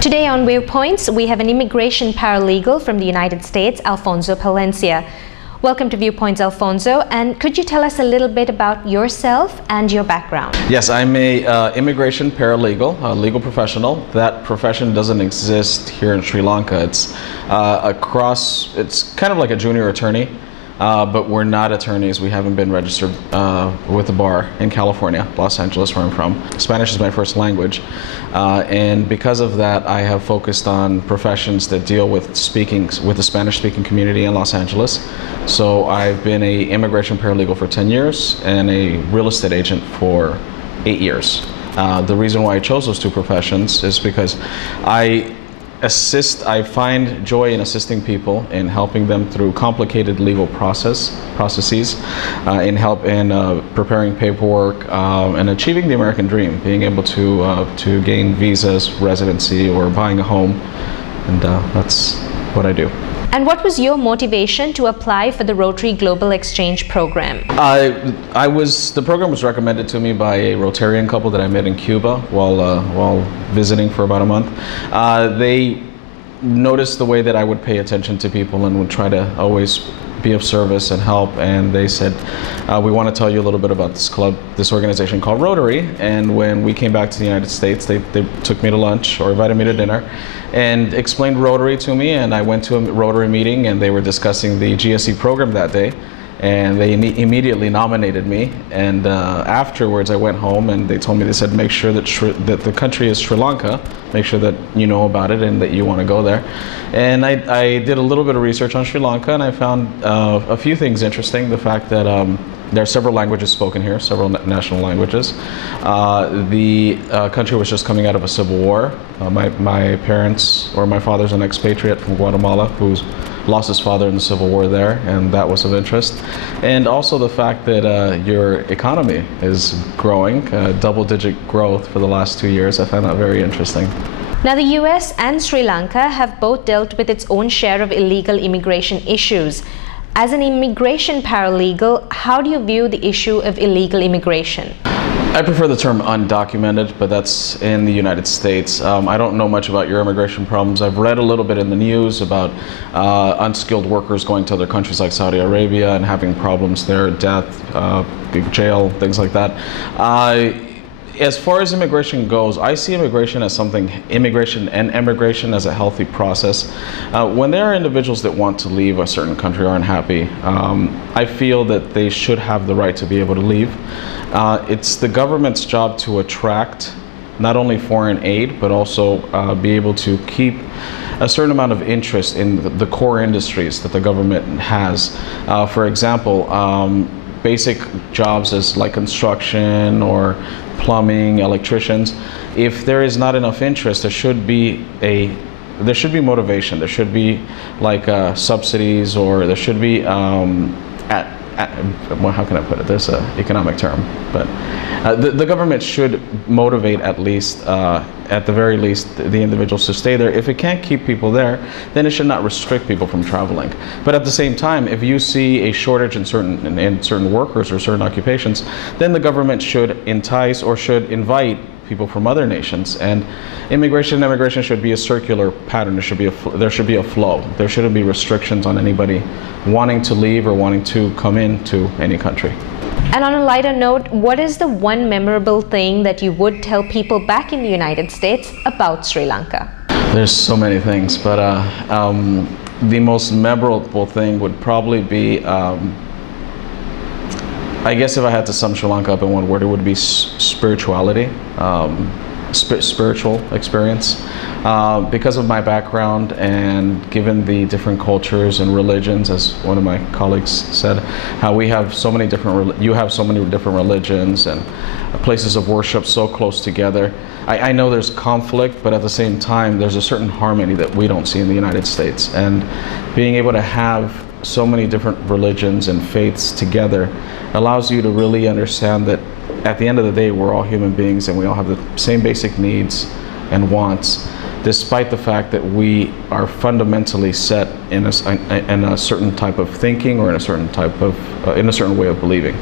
Today on Viewpoints, we have an immigration paralegal from the United States, Alfonso Palencia. Welcome to Viewpoints, Alfonso, and could you tell us a little bit about yourself and your background? Yes, I'm a immigration paralegal, a legal professional. That profession doesn't exist here in Sri Lanka. It's it's kind of like a junior attorney, but we're not attorneys. We haven't been registered with the bar in California, Los Angeles, where I'm from. Spanish is my first language, and because of that, I have focused on professions that deal with the Spanish-speaking community in Los Angeles. So I've been an immigration paralegal for 10 years and a real estate agent for 8 years. The reason why I chose those two professions is because I find joy in assisting people, in helping them through complicated legal processes, in preparing paperwork, and achieving the American dream, being able to gain visas, residency, or buying a home, and that's what I do. And what was your motivation to apply for the Rotary Global Exchange Program? The program was recommended to me by a Rotarian couple that I met in Cuba while visiting for about a month. They noticed the way that I would pay attention to people and would try to always be of service and help, and they said, we want to tell you a little bit about this organization called Rotary. And when we came back to the United States, they took me to lunch or invited me to dinner and explained Rotary to me, and I went to a Rotary meeting and they were discussing the GSE program that day, and they immediately nominated me. And afterwards I went home and they told me, they said, make sure that the country is Sri Lanka, make sure that you know about it and that you want to go there. And I did a little bit of research on Sri Lanka, and I found a few things interesting. The fact that there are several languages spoken here, several national languages. The country was just coming out of a civil war. My father's an expatriate from Guatemala who's lost his father in the Civil War there, and that was of interest. And also the fact that your economy is growing, double-digit growth for the last 2 years. I found that very interesting. Now, the US and Sri Lanka have both dealt with its own share of illegal immigration issues. As an immigration paralegal, how do you view the issue of illegal immigration? I prefer the term undocumented, but that's in the United States. I don't know much about your immigration problems. I've read a little bit in the news about unskilled workers going to other countries like Saudi Arabia and having problems there, death, jail, things like that. As far as immigration goes, I see immigration and emigration as a healthy process. When there are individuals that want to leave a certain country or aren't happy, I feel that they should have the right to be able to leave. It's the government's job to attract not only foreign aid, but also be able to keep a certain amount of interest in the core industries that the government has. For example, basic jobs as like construction or plumbing, electricians. If there is not enough interest, there should be motivation. There should be like subsidies, or there should be well, how can I put it? There's an economic term, but the government should motivate at the very least, the individuals to stay there. If it can't keep people there, then it should not restrict people from traveling. But at the same time, if you see a shortage in certain workers or certain occupations, then the government should entice or should invite people from other nations. And immigration and emigration should be a circular pattern. There should be a flow. There shouldn't be restrictions on anybody wanting to leave or wanting to come into any country. And on a lighter note, what is the one memorable thing that you would tell people back in the United States about Sri Lanka? There's so many things, but the most memorable thing would probably be, I guess if I had to sum Sri Lanka up in one word, it would be spirituality, spiritual experience. Because of my background and given the different cultures and religions, as one of my colleagues said, how you have so many different religions and places of worship so close together. I know there's conflict, but at the same time, there's a certain harmony that we don't see in the United States. And being able to have so many different religions and faiths together allows you to really understand that at the end of the day, we're all human beings and we all have the same basic needs and wants, despite the fact that we are fundamentally set in a certain type of thinking or in a certain way of believing.